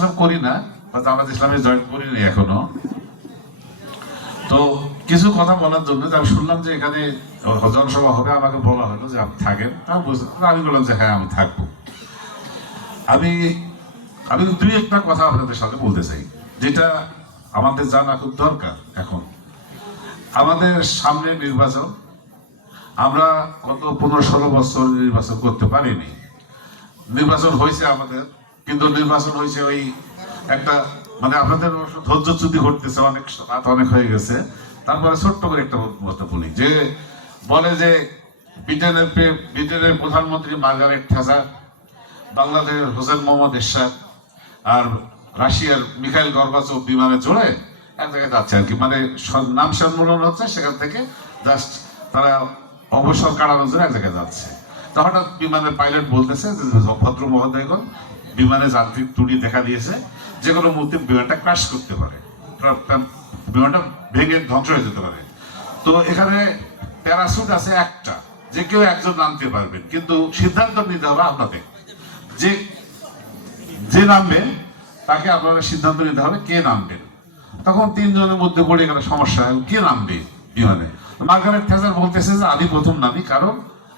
ইসলাম করি না বা জামাত ইসলামে জয়েন করিনি এখনো। তো কিছু কথা বলার জন্য আমি শুনলাম যে এখানে জনসভা হবে, আমাকে বলা হলো যে আপনি থাকেন। আমি বললাম যে হ্যাঁ আমি থাকবো। আমি আমি দুই একটা কথা আপনাদের সাথে বলতে চাই, যেটা আমাদের জানা খুব দরকার। এখন আমাদের সামনে নির্বাচন, আমরা গত 15-16 বছর নির্বাচন করতে পারিনি। নির্বাচন হয়েছে আমাদের, কিন্তু নির্বাচন হয়েছে ওই একটা মানে আপনাদের ধৈর্যচ্যুতি ঘটতেছে, অনেক রাত অনেক হয়ে গেছে। তারপরে ছোট্ট করে একটা কথা বলি, যে বলে যে ব্রিটেনের প্রধানমন্ত্রী মার্গারেট থ্যাচার, বাংলাদেশের হোসেন মোহাম্মদ এরশাদ আর রাশিয়ার মিখাইল গর্বাচভ বিমানে চড়ে এক জায়গায় যাচ্ছে আর কি, মানে নাম সম্মেলন হচ্ছে, সেখান থেকে জাস্ট তারা অবসর কাটানোর জন্য এক জায়গায় যাচ্ছে। তো হঠাৎ বিমানের পাইলট বলতেছে যে ভদ্র মহোদয়গণ, বিমানে যান্ত্রিক ত্রুটি দেখা দিয়েছে, যে কোনো মুহূর্তে বিমানটা ক্র্যাশ করতে পারে, বিমানটা ভেঙে ধ্বংস হয়ে যেতে পারে। তো এখানে প্যারাসুট আছে একটা, যে কেউ একজন নামতে পারবেন, কিন্তু সিদ্ধান্ত নিতে হবে আপনাদের, যে যে নামবেন তাকে আপনারা সিদ্ধান্ত নিতে হবে কে নামবেন। তখন 3 জনের মধ্যে পড়ে গেলে সমস্যা, কে নামবে বিমানে। মার্গারেট থ্যাচার বলতেছে যে আমি প্রথম নামি, কারণ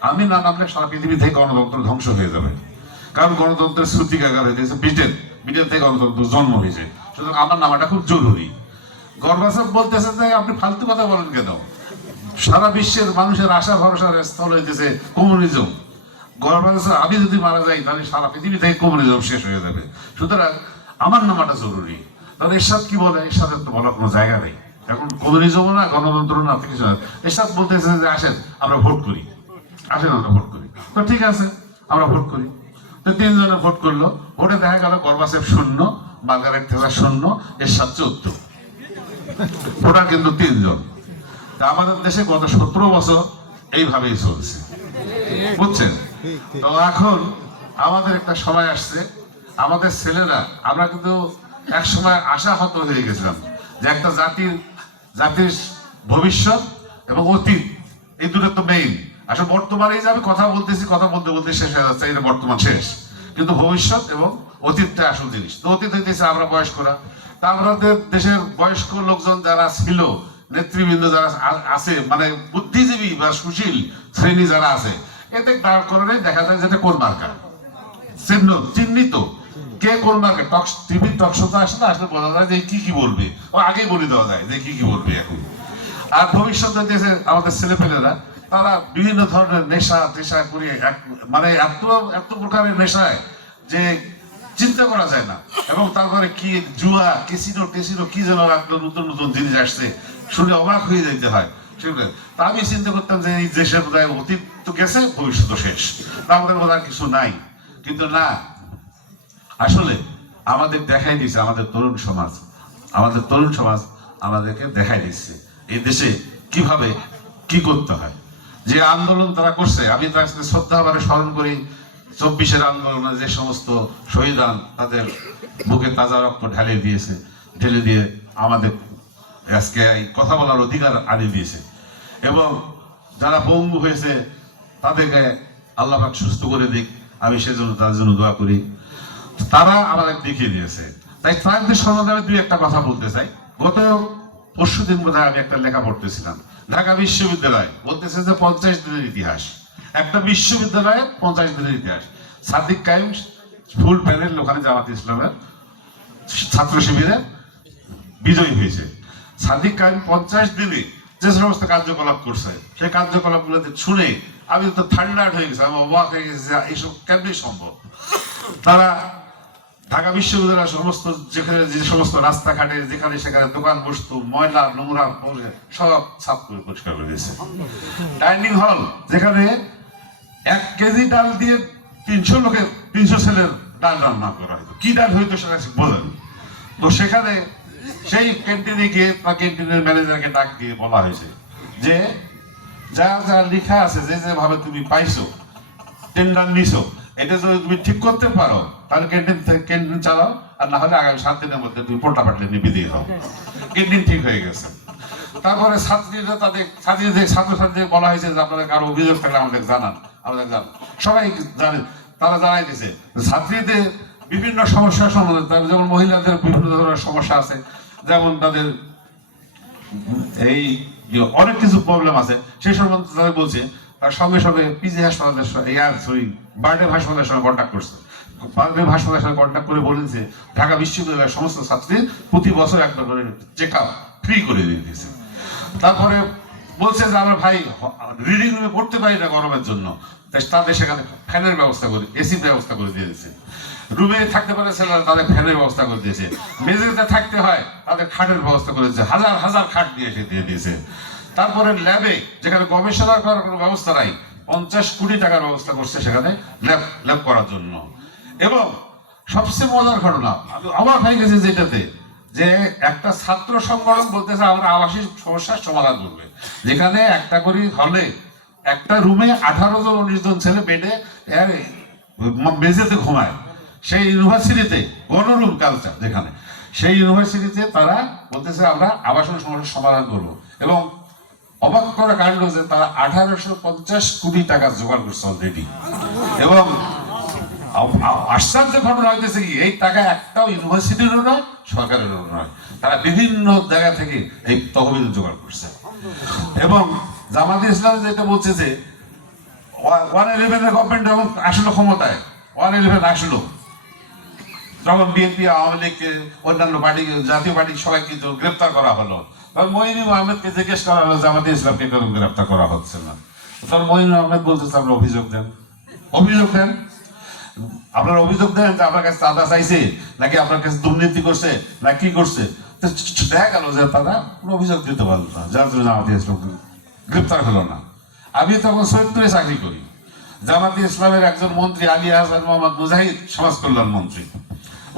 আমি না নামলে সারা পৃথিবী থেকে গণতন্ত্র ধ্বংস হয়ে যাবে, কারণ গণতন্ত্রের শ্রুতিকাগার হয়ে গেছে ব্রিটেন থেকে গণতন্ত্র জন্ম হয়েছে, সুতরাং আমার নামাটা খুব জরুরি। গর্বাচভ বলতেছে যে আপনি ফালতু কথা বলেন কেন, সারা বিশ্বের মানুষের আশা ভরসার স্থল হইতেছে কমিউনিজম। গর্বাচভ আমি যদি মারা যাই তাহলে সারা পৃথিবী থেকে কমিউনিজম শেষ হয়ে যাবে, সুতরাং আমার নামাটা জরুরি। তাহলে এরশাদ কি বলে, এরশাদের তো বলার কোনো জায়গা নেই, এখন কমিউনিজম না গণতন্ত্র না কিছু না। এরশাদ বলতেছে যে আসেন আমরা ভোট করি, আসেন আমরা ভোট করি। তো ঠিক আছে, আমরা ভোট করি। তো 3 জনে ভোট করলো, ভোটে দেখা গেল গর্বাচভ 0, মার্গারেট থ্যাচার 0, এরশাদ 14। ভোটার কিন্তু 3 জন। তা আমাদের দেশে গত 17 বছর এইভাবেই চলছে, বুঝছেন? তো এখন আমাদের একটা সময় আসছে, আমাদের ছেলেরা, আমরা কিন্তু এক সময় আশাহত হয়ে গেছিলাম যে একটা জাতির ভবিষ্যৎ এবং অতীত, এই দুটো তো মেইন। আসলে বর্তমানে যে আমি কথা বলতেছি, কথা বলতে বলতে শেষ হয়ে যাচ্ছে, এটা বর্তমান শেষ, কিন্তু ভবিষ্যৎ এবং অতীতটা আসল জিনিস। তো অতীত হইতেছে আমরা বয়স্করা, তা আমাদের দেশের বয়স্ক লোকজন যারা ছিল, নেতৃবৃন্দ যারা আছে, মানে বুদ্ধিজীবী বা সুশীল শ্রেণী যারা আছে, এতে দাঁড় করে দেখা যায় যেটা কোন মার্কা চিহ্নিত, কে কোন মার্কা। টিভির টক শোতে আসে না, আসলে বোঝা যায় যে কি কি বলবে, ও আগেই বলে দেওয়া যায় যে কি কি বলবে এখন। আর ভবিষ্যতে দেশে আমাদের ছেলেপেলেরা, তারা বিভিন্ন ধরনের নেশা টেশা করে মানে এত প্রকারের নেশায় যে চিন্তা করা যায় না। এবং তারপরে কি জুয়া, ক্যাসিনো টেসিনো কি যেন নতুন নতুন জিনিস আসছে, শুনে অবাক হয়ে যেতে হয়। তা আমি চিন্তা করতাম যে এই দেশের বোধহয় অতীত তো গেছে, ভবিষ্যৎ শেষ, আমাদের বোধ আর কিছু নাই। কিন্তু না, আসলে আমাদের দেখাই দিচ্ছে, আমাদের তরুণ সমাজ আমাদেরকে দেখাই দিচ্ছে এই দেশে কিভাবে কি করতে হয়। যে আন্দোলন তারা করছে, আমি তার সাথে শ্রদ্ধাভাবে স্মরণ করি 24-এর আন্দোলনে যে সমস্ত শহীদান তাদের বুকে তাজা রক্ত ঢেলে দিয়ে আমাদের আজকে এই কথা বলার অধিকার আনি দিয়েছে। এবং যারা পঙ্গু হয়েছে তাদেরকে আল্লাহ পাক সুস্থ করে দিক, আমি সেজন্য তার জন্য দোয়া করি। তারা আমাদের দেখিয়ে দিয়েছে। তাই তাদের সম্বন্ধে আমি 2 একটা কথা বলতে চাই। গত পরশুদিন বোধহয় আমি একটা লেখা পড়তেছিলাম, ঢাকা বিশ্ববিদ্যালয় বলতেছে যে 50 দিনের ইতিহাস, একটা বিশ্ববিদ্যালয়ে 50 দিনের ইতিহাস। সাদিক কায়েম ফুল প্যানেল ওখানে জামাত ইসলামের ছাত্র শিবিরে বিজয়ী হয়েছে। সাদিক কায়েম 50 দিনে যে সমস্ত কার্যকলাপ করছে, সেই কার্যকলাপগুলো শুনে আমি তো থান্ডার্ড হয়ে গেছি, আমি অবাক হয়ে গেছি যে এইসব কেমনি সম্ভব। তারা ঢাকা বিশ্ববিদ্যালয়ের সমস্ত যে সমস্ত রাস্তাঘাটে যেখানে সেখানে দোকান বসতো, ময়লা নোংরা সব সাফ করে পরিষ্কার করে দিয়েছে। ডাইনিং হল, যেখানে 1 কেজি ডাল দিয়ে 300 ছেলের ডাল রান্না করা হতো, কি ডাল হইতো সেটা বলেন। তো সেখানে সেই ক্যান্টিনে গিয়ে বা ক্যান্টিনের ম্যানেজারকে ডাক দিয়ে বলা হয়েছে যে যা যা লেখা আছে, যে যেভাবে তুমি পাইছো, টেন্ডার নিছো, এটা যদি তুমি ঠিক করতে পারো তাহলে ক্যান্টিন চালাও, আর না হলে আগামী 7 দিনের মধ্যে তুমি পোল্টা পাটলে নিয়ে বিদায় হও। ক্যান্টিন ঠিক হয়ে গেছে। তারপরে ছাত্রছাত্রীদের বলা হয়েছে যে আপনাদের কারো অভিযোগ থাকলে আমাদের জানান। সবাই জানে, তারা জানাই দিয়েছে ছাত্রীদের বিভিন্ন সমস্যার সমাধান, যেমন মহিলাদের বিভিন্ন ধরনের সমস্যা আছে, যেমন তাদের এই অনেক কিছু প্রবলেম আছে, সেই সম্বন্ধে তাদের বলছে। তার সঙ্গে সঙ্গে পিজি হাসপাতালের বার্ডে হাসপাতালের সঙ্গে কন্ট্যাক্ট করছে। বার্ডে হাসপাতালের সঙ্গে কন্ট্যাক্ট করে বলেছে ঢাকা বিশ্ববিদ্যালয়ের সমস্ত ছাত্রীর প্রতি বছর একটা করে চেক আপ ফ্রি করে দিয়ে দিয়েছে। তারপরে বলছে যে আমরা ভাই রিডিং রুমে পড়তে পারি না গরমের জন্য, তাদের সেখানে ফ্যানের ব্যবস্থা করে, এসি ব্যবস্থা করে দিয়ে দিয়েছে। রুমে থাকতে পারে ছেলেরা, তাদের ফ্যানের ব্যবস্থা করে দিয়েছে। মেঝেতে থাকতে হয়, তাদের খাটের ব্যবস্থা করে দিয়েছে, হাজার হাজার খাট দিয়ে এসে দিয়ে দিয়েছে। তারপরে ল্যাবে, যেখানে গবেষণা করার কোনো ব্যবস্থা নাই, 50 কোটি টাকার ব্যবস্থা করছে সেখানে ল্যাব করার জন্য। এবং সবচেয়ে মজার ঘটনা, আমি অবাক হয়ে গেছি যেটাতে, যে একটা ছাত্র সংগঠন বলতেছে আমরা আবাসিক সমস্যার সমাধান করবে, যেখানে একটা করে হলে একটা রুমে 18 জন 19 জন ছেলে বেডে মেঝেতে ঘুমায়। সেই ইউনিভার্সিটিতে গণরুম কালচার যেখানে, সেই ইউনিভার্সিটিতে তারা বলতেছে আমরা আবাসন সমস্যার সমাধান করব। এবং অবাক করা কারণ হচ্ছে তারা 1850 কোটি টাকা জোগাড় করছে অলরেডি। এবং আশ্চর্য ঘটনা হইতেছে কি, এই টাকা একটাও ইউনিভার্সিটিরও নয়, সরকারেরও নয়, তারা বিভিন্ন জায়গা থেকে এই তহবিল জোগাড় করছে। এবং জামাতে ইসলাম যেটা বলছে যে 111 গভর্নমেন্ট যখন আসলো ক্ষমতায়, 111 আসলো, তখন বিএনপি, আওয়ামী লীগ, অন্যান্য পার্টি, জাতীয় পার্টি সবাই কিন্তু গ্রেপ্তার করা হলো। মঈনুল আহমেদকে জিজ্ঞেস করা হলো জামাতে ইসলামকে কেন গ্রেপ্তার করা হচ্ছে না, তখন মঈনুল আহমেদ বলতেছে আমরা অভিযোগ দেন, অভিযোগ দেন, আপনার অভিযোগ দেন যে আপনার কাছে চাঁদা চাইছে, নাকি আপনার কাছে দুর্নীতি করছে, না কি করছে। দেখা গেল যে তারা কোনো অভিযোগ দিতে পারল না, যার জন্য জামাতে ইসলাম গ্রেপ্তার হলো না। আমি তখন সৈয়দপুরে চাকরি করি, জামাতে ইসলামের একজন মন্ত্রী আলী হাসান মোহাম্মদ মুজাহিদ, সমাজ কল্যাণ মন্ত্রী,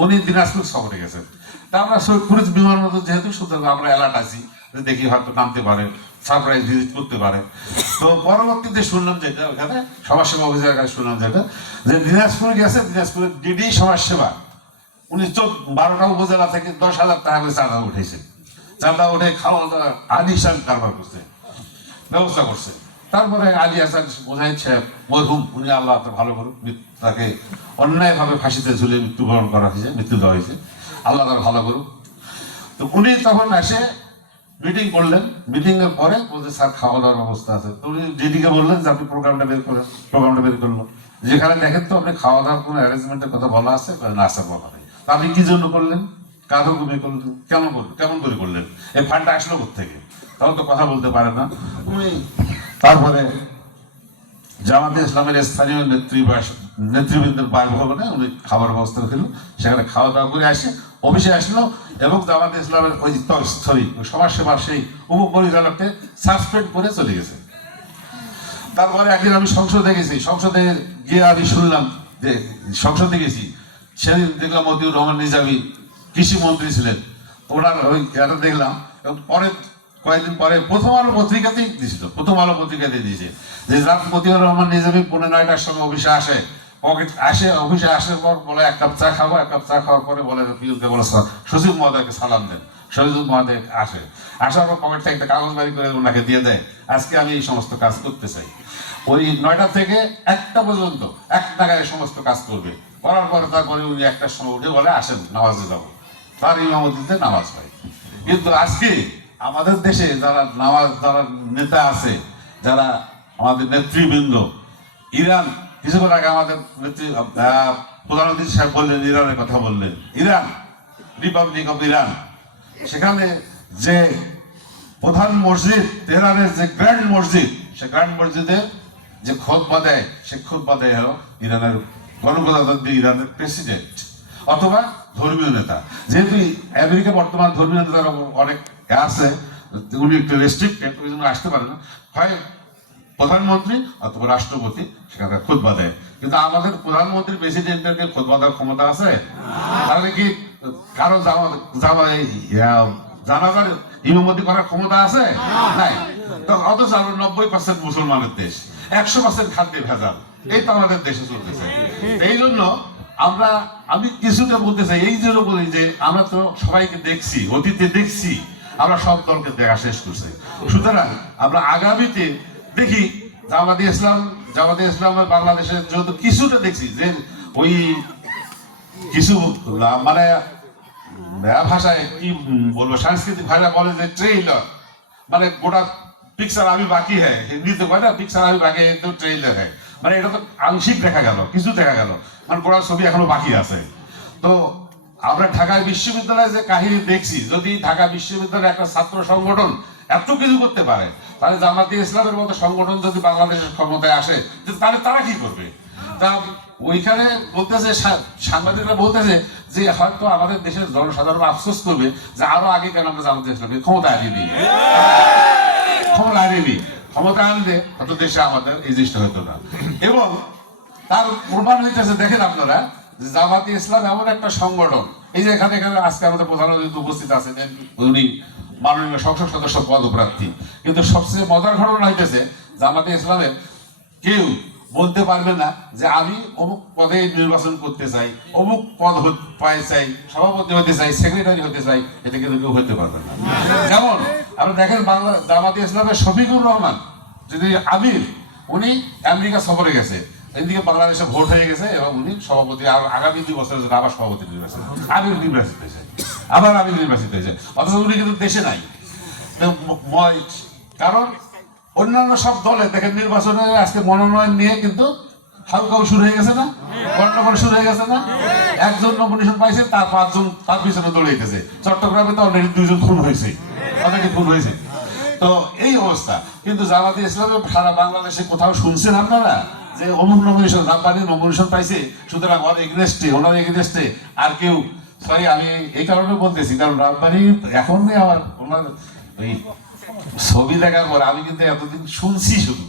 উনি দিনাজপুর সফরে গেছেন। তা আমরা সৈয়দপুরে বিমানবন্দর যেহেতু, সুতরাং আমরা অ্যালার্ট আছি যে দেখি হয়তো নামতে পারে, সারপ্রাইজ ভিজিট করতে পারে। তো পরবর্তীতে শুনলাম যেটা, ওখানে সমাজসেবা অফিসের কাছে শুনলাম যেটা, যে দিনাজপুরে গেছে, দিনাজপুরের ডিডি সমাজসেবা উনি 12টা উপজেলা থেকে 10,000 টাকা করে চাঁদা উঠেছে। চাঁদা উঠে খাওয়া দাওয়া আলিশান কারবার করছে, ব্যবস্থা করছে। তারপরে আলী হাসান মুজাহিদ সাহেব মরহুম, উনি আল্লাহ ভালো করুক, তাকে অন্যায়ভাবে ফাঁসিতে ঝুলে মৃত্যুবরণ করা হয়েছে, মৃত্যু দেওয়া হয়েছে, আল্লাহ তার ভালো করুক। তো উনি তখন এসে মিটিং করলেন, মিটিং এর পরে বলতে স্যার খাওয়া দাওয়ার ব্যবস্থা আছে। তো উনি যেদিকে বললেন যে আপনি প্রোগ্রামটা বের করেন, প্রোগ্রামটা বের করলো, যেখানে দেখেন তো আপনি খাওয়া দাওয়ার কোনো অ্যারেঞ্জমেন্টের কথা বলা আছে, না স্যার বলা নেই। আপনি কি জন্য করলেন, কাঁধো ঘুমিয়ে করলেন, কেমন করে করলেন, এই ফান্ডটা আসলো কোথেকে, তখন তো কথা বলতে পারে না উনি। তারপরে জামাতে ইসলামের স্থানীয় নেতৃবৃন্দের বাসভবনে উনি খাবার ব্যবস্থা করলেন, সেখানে খাওয়া দাওয়া করে আসে অফিসে আসলো। এবং জামাতে ইসলামের ওই সমাজসেবার সেই উপপরিচালককে সাসপেন্ড করে চলে গেছে। তারপরে একদিন আমি সংসদে গেছি, সংসদে গিয়ে আমি শুনলাম যে, সংসদে গেছি সেদিন দেখলাম মতিউর রহমান নিজামী কৃষি মন্ত্রী ছিলেন, ওনার ওই এটা দেখলাম। এবং পরে কয়েকদিন পরে প্রথম আলো পত্রিকাতেই দিয়েছিল, প্রথম আলো পত্রিকাতেই দিয়েছে যে রাত মতিউর রহমান নিজামী 9:30টার সময় অফিসে আসে, অফিসে আসার পর বলে 1 কাপ চা খাবো, 1 কাপ চা খাওয়ার পরে বলে পিউনকে বলে সচিব মহোদয়কে সালাম দেন। সচিব মহোদয় আসার পর পকেট থেকে একটা কাগজ বাড়ি করে ওনাকে দিয়ে দেয়, আজকে আমি এই সমস্ত কাজ করতে চাই। ওই 9টা থেকে 1টা পর্যন্ত 1 টাকায় সমস্ত কাজ করবে, করার পরে তারপরে উনি 1টার সময় উঠে বলে আসেন নামাজে যাবো, তার ইমামতিতে নামাজ পাই। কিন্তু আজকে আমাদের দেশে যারা নেতা আছে, যারা আমাদের নেতৃবৃন্দ, ইরান, কিছুক্ষণ আগে আমাদের প্রধানমন্ত্রী সাহেব বললেন, ইরানের কথা বললেন, ইরান, রিপাবলিক অফ ইরান, সেখানে যে প্রধান মসজিদ, তেহরানের যে গ্র্যান্ড মসজিদ, সে গ্র্যান্ড মসজিদে যে খুতবা দেয়, সে খুতবা দেয় হলো ইরানের গণপ্রজাতন্ত্রী ইরানের প্রেসিডেন্ট অথবা ধর্মীয় নেতা। যেহেতু আমেরিকা বর্তমান ধর্মীয় নেতার অনেক আছে, উনি একটু রেস্ট্রিক্টেড, ওই জন্য আসতে পারে না, হয় প্রধানমন্ত্রী অথবা রাষ্ট্রপতি সেখানে খুতবা দেয়। কিন্তু আমাদের প্রধানমন্ত্রী প্রেসিডেন্টের খুতবা দেওয়ার ক্ষমতা আছে? তাহলে কি কারো জানাজার ইমামতি করার ক্ষমতা আছে? নাই। অথচ আমরা 90% মুসলমানের দেশ, 100% খাদ্যে ভেজাল, এই তো আমাদের দেশে চলতেছে। এই জন্য আমি কিছুটা বলতে চাই, এই জন্য বলি যে আমরা তো সবাইকে দেখছি, অতীতে দেখছি, আমরা সব দলকে দেখা শেষ করছি। সুতরাং আমরা আগামীতে দেখি জামাতে ইসলামের বাংলাদেশের যেহেতু কিছুটা দেখছি যে ওই কিছু মানে ভাষায় কি বলবো, সাংস্কৃতিক ভাষা বলে যে ট্রেইলার, মানে গোটা পিকচার আমি বাকি হ্যাঁ, হিন্দিতে কয় না পিকচার আমি বাকি তো ট্রেইলার হ্যাঁ, মানে এটা তো আংশিক দেখা গেল, কিছু দেখা গেল, মানে গোটা ছবি এখনো বাকি আছে। তো আমরা ঢাকা বিশ্ববিদ্যালয়ে যে কাহিনী দেখছি, যদি ঢাকা বিশ্ববিদ্যালয়ের একটা ছাত্র সংগঠন এত কিছু করতে পারে, তাহলে জামাতে ইসলামের মতো সংগঠন যদি বাংলাদেশের ক্ষমতায় আসে, তাহলে তারা কি করবে? তা ওইখানে বলতেছে, সাংবাদিকরা বলতেছে যে হয়তো আমাদের দেশের জনসাধারণ আফসোস করবে যে আরো আগে কেন আমরা জামাতে ইসলামকে ক্ষমতা আনিনি, ক্ষমতা আনিনি, ক্ষমতা আনলে হয়তো দেশে আমাদের এই জিনিসটা হতো না। এবং তার প্রমাণ হইতেছে, দেখেন আপনারা, জামাতে ইসলাম এমন একটা সংগঠন, এই যে এখানে এখানে আজকে আমাদের প্রধান অতিথি উপস্থিত আছেন, উনি মাননীয় সংসদ সদস্য পদপ্রার্থী, কিন্তু সবচেয়ে মজার ঘটনা হইতেছে জামাতে ইসলামের কেউ বলতে পারবে না যে আমি অমুক পদে নির্বাচন করতে চাই, অমুক পদ পাই চাই, সভাপতি হতে চাই, সেক্রেটারি হতে চাই, এটা কিন্তু কেউ হতে পারবে না। যেমন আপনি দেখেন বাংলা জামাতে ইসলামের শফিকুর রহমান যদি আমির, উনি আমেরিকা সফরে গেছে, এদিকে বাংলাদেশে ভোট হয়ে গেছে এবং উনি সভাপতি, আর আগামী 2 বছরের জন্য আবার সভাপতি নির্বাচন, আমির নির্বাচিত হয়েছে, আবার আমির নির্বাচিত হয়েছে, অথচ উনি কিন্তু দেশে নাই। কারণ অন্যান্য সব দলে দেখেন নির্বাচনে আজকে মনোনয়ন নিয়ে কিন্তু হালকাও শুরু হয়ে গেছে না, গন্ডগোল শুরু হয়ে গেছে না, একজন নমিনেশন পাইছে, তার 5 জন তার পিছনে দৌড়াইতেছে। চট্টগ্রামে তো অলরেডি 2 জন খুন হয়েছে, অনেকে খুন হয়েছে। তো এই অবস্থা। কিন্তু জামাতে ইসলামে সারা বাংলাদেশে কোথাও শুনছেন আপনারা যে অমুক নমিনেশন, রাব্বানি নমিনেশন পাইছে, সুতরাং ওর এগেনস্টে, ওনার এগেনস্টে আর কেউ, সরি আমি এই কারণে বলতেছি, কারণ রাব্বানি এখন আমার ওনার ওই ছবি দেখার পরে, আমি কিন্তু এতদিন শুনছি, শুধু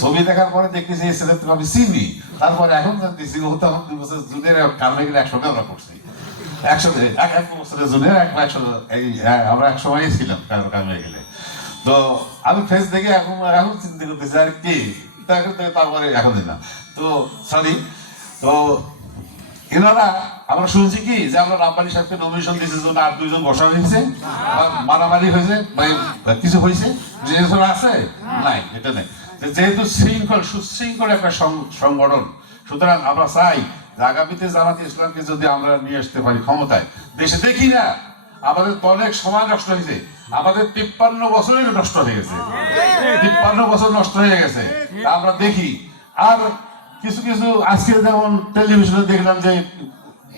ছবি দেখার পরে দেখতেছি এই ছেলে তো আমি চিনি, তারপরে এখন জানতেছি ও তো এখন 2 বছর জুনিয়র, কারণে গেলে একসাথে আমরা করছি, একসাথে 1 বছরের জুনিয়র, একসাথে আমরা এক সময় ছিলাম কামে গেলে। তো আমি ফেস দেখে এখন এখন চিন্তা করতেছি আর কি, তারপরে এখন দিলাম তো সরি। তো এনারা আমরা শুনছি কি যে আমরা রাব্বানি সাহেবকে নমিনেশন দিয়েছে জন্য আর 2 জন বসা হয়েছে, মারামারি হয়েছে, কিছু হয়েছে, জিনিস আছে নাই, এটা নেই। যেহেতু সুশৃঙ্খল একটা সংগঠন, সুতরাং আমরা চাই যে আগামীতে জামাতে ইসলামকে যদি আমরা নিয়ে আসতে পারি ক্ষমতায়, দেশে দেখি না আমাদের তো অনেক সময় নষ্ট হয়েছে, আমাদের 53 বছরের নষ্ট হয়ে গেছে, 53 বছর নষ্ট হয়ে গেছে, আমরা দেখি। আর কিছু কিছু আজকে যেমন টেলিভিশনে দেখলাম যে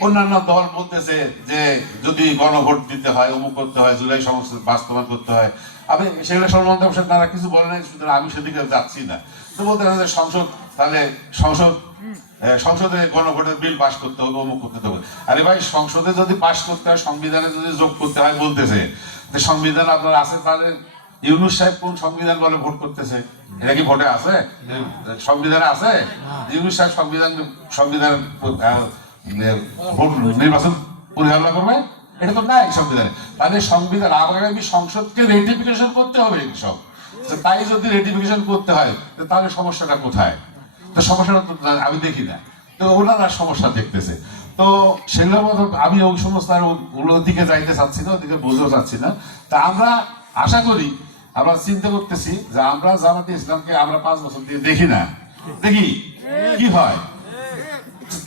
অন্যান্য দল বলতেছে যে যদি গণভোট দিতে হয়, অমুক করতে হয়, জুলাই সমস্ত বাস্তবায়ন করতে হয়, আমি সেগুলো সম্বন্ধে তারা কিছু বলে নাই, সুতরাং আমি সেদিকে যাচ্ছি না। তো বলতে হবে সংসদ, তাহলে সংসদে গণভোটের বিল পাস করতে হবে, অমুক করতে হবে। আরে ভাই, সংসদে যদি পাস করতে হয়, সংবিধানে যদি যোগ করতে হয় বলতেছে, যে সংবিধান আপনার আছে, তাহলে ইউনূস সাহেব কোন সংবিধান বলে ভোট করতেছে? এটা কি ভোটে আছে? সংবিধানে আছে? ইউনূস সাহেব সংবিধান ভোট নির্বাচন পরিচালনা করবে? এটা তো নাই সংবিধানে। তাহলে সংবিধান আগামী সংসদকে রেটিফিকেশন করতে হবে সব। তাই যদি রেটিফিকেশন করতে হয়, তাহলে সমস্যাটা কোথায়? তো সমস্যাটা তো আমি দেখি না, তো ওনারা সমস্যা দেখতেছে। তো সেগুলো মতো আমি ওই সমস্ত ওগুলোর দিকে যাইতে চাচ্ছি না, ওদিকে বুঝতেও চাচ্ছি না। তা আমরা আশা করি, আমরা চিন্তা করতেছি যে আমরা জামাতে ইসলামকে আমরা 5 বছর দিয়ে দেখি না, দেখি কি হয়।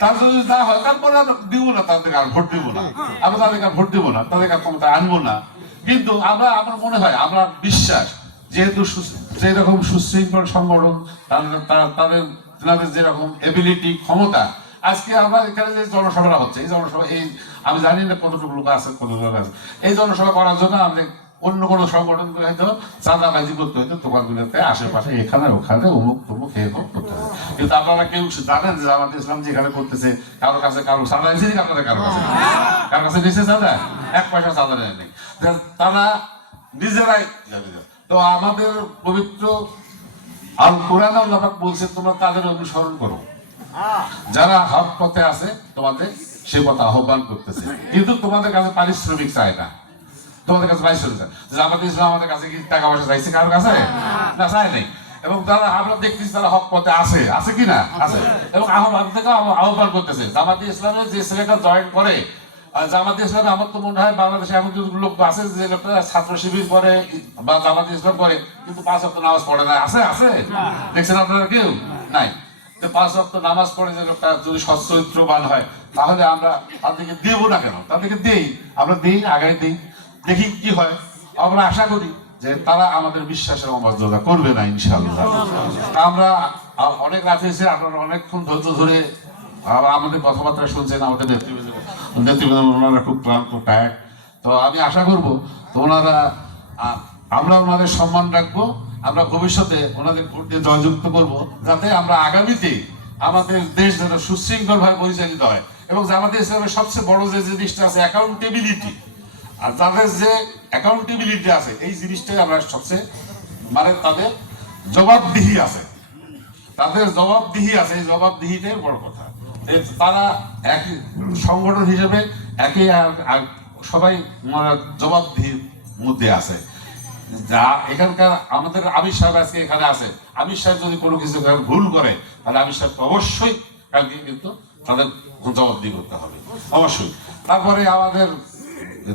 তার যদি না হয় তারপরে দিব না, তাদেরকে আর ভোট দিব না, আমরা তাদেরকে আর ভোট দিব না, তাদেরকে আর ক্ষমতা আনবো না। কিন্তু আমার মনে হয়, আমরা বিশ্বাস, যেহেতু যেরকম সুশৃঙ্খল সংগঠন, তাদের যেরকম এবিলিটি, ক্ষমতা, আজকে আমরা এখানে যে জনসভা হচ্ছে, এই জনসভা, এই আমি জানি না কতটুকু লোক আছে, কত লোক আছে, এই জনসভা করার জন্য আমাদের অন্য কোনো সংগঠন হয়তো চাঁদাবাজি করতে হইতো, তোমারগুলোতে আশেপাশে এখানে ওখানে অমুক তমুক করতে হবে। কিন্তু আপনারা কেউ জানেন যে জামাতে ইসলাম যেখানে করতেছে, কারোর কাছে কারো চাঁদা নিয়েছে, আপনাদের কারো কাছে নিচে চাঁদা 1 পয়সা চাঁদা নেই, তারা নিজেরাই। তো আমাদের পবিত্র আল কোরআনে আল্লাহ পাক বলছে, তোমরা তাদের অনুসরণ করো, যারা হক পথে আছে, তোমাদের সে পথে আহ্বান করতেছে, কিন্তু তোমাদের কাছে পারিশ্রমিক চায় না, তোমাদের কাছে পারিশ্রমিক চায়। আমাদের ইসলাম আমাদের কাছে কি টাকা পয়সা চাইছে কারোর কাছে? না, চায় নাই। এবং তারা, আমরা দেখতেছি তারা হক পথে আছে কি না, আছে, এবং আহ্বান করতেছে। জামাতে ইসলামে যে ছেলেটা জয়েন করে, জামাতে ইসলামে, আমার তো মনে হয় বাংলাদেশে এমন কিছু লোক আছে যে লোকটা ছাত্র শিবির করে বা জামাতে ইসলাম করে, কিন্তু 5 ওয়াক্ত নামাজ পড়ে না। আছে দেখছেন আপনারা? কেউ নাই। 5 ওয়াক্ত নামাজ পড়ে যে লোকটা যদি সচ্চরিত্রবান হয়, তাহলে আমরা তাদেরকে দেবো না কেন? তাদেরকে দেই, আমরা দিই, আগায় দিই, দেখি কি হয়। আমরা আশা করি যে তারা আমাদের বিশ্বাসের অমর্যাদা করবে না ইনশাআল্লাহ। আমরা অনেক রাত হয়েছে, আপনারা অনেকক্ষণ ধৈর্য ধরে আমাদের কথাবার্তা শুনছেন। আমাদের নেতৃবৃন্দ ওনারা খুব ক্লান্ত, টায়ার্ড। তো আমি আশা করব তো ওনারা, আমরা ওনাদের সম্মান রাখবো, আমরা ভবিষ্যতে ওনাদের ভোট দিয়ে জয়যুক্ত করবো, যাতে আমরা আগামীতে আমাদের দেশ যেন সুশৃঙ্খল ভাবে পরিচালিত হয়। এবং জামাতে ইসলামের সবচেয়ে বড় যে জিনিসটা আছে অ্যাকাউন্টেবিলিটি, আর যাদের যে অ্যাকাউন্টেবিলিটি আছে এই জিনিসটাই আমরা সবচেয়ে, মানে তাদের জবাবদিহি আছে, তাদের জবাবদিহি আছে, এই জবাবদিহিটাই বড় কথা। তারা এক সংগঠন হিসেবে একে সবাই জবাবদিহির মধ্যে আছে। যা এখানকার আমাদের আমির সাহেব আজকে এখানে আছে, আমির সাহেব যদি কোনো কিছু ভুল করে তাহলে আমির সাহেব অবশ্যই কালকে কিন্তু তাদের জবাবদিহি করতে হবে অবশ্যই। তারপরে আমাদের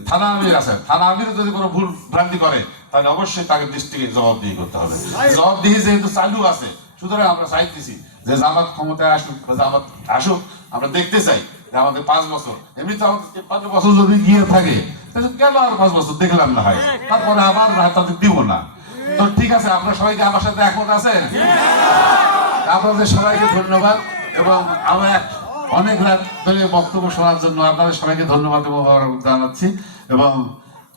থানা আমির আছে, থানা আমির যদি কোনো ভুল ভ্রান্তি করে তাহলে অবশ্যই তাকে ডিস্ট্রিক্টে জবাবদিহি করতে হবে। জবাবদিহি যেহেতু চালু আছে, সুতরাং আমরা চাইতেছি যে জামাত ক্ষমতায় আসুক, জামাত আসুক, আমরা দেখতে চাই যে আমাদের 5 বছর, এমনি তো আমাদের 5 বছর যদি গিয়ে থাকে কেন আর 5 বছর দেখলাম না হয়, তারপরে আবার তাদের দিব না। তো ঠিক আছে, আপনারা সবাইকে আমার সাথে একমত আছেন? আপনাদের সবাইকে ধন্যবাদ এবং আমার অনেক রাত ধরে বক্তব্য শোনার জন্য আপনাদের সবাইকে ধন্যবাদ এবং জানাচ্ছি। এবং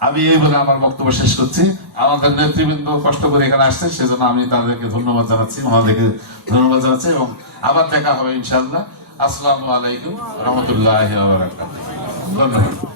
আমি এই বলে আমার বক্তব্য শেষ করছি। আমাদের নেতৃবৃন্দ কষ্ট করে এখানে আসছে, সেজন্য আমি তাদেরকে ধন্যবাদ জানাচ্ছি, ওনাদেরকে ধন্যবাদ জানাচ্ছি এবং আবার দেখা হবে ইনশাআল্লাহ। আসসালামু আলাইকুম রহমতুল্লাহি ওয়া বারাকাতুহু। ধন্যবাদ।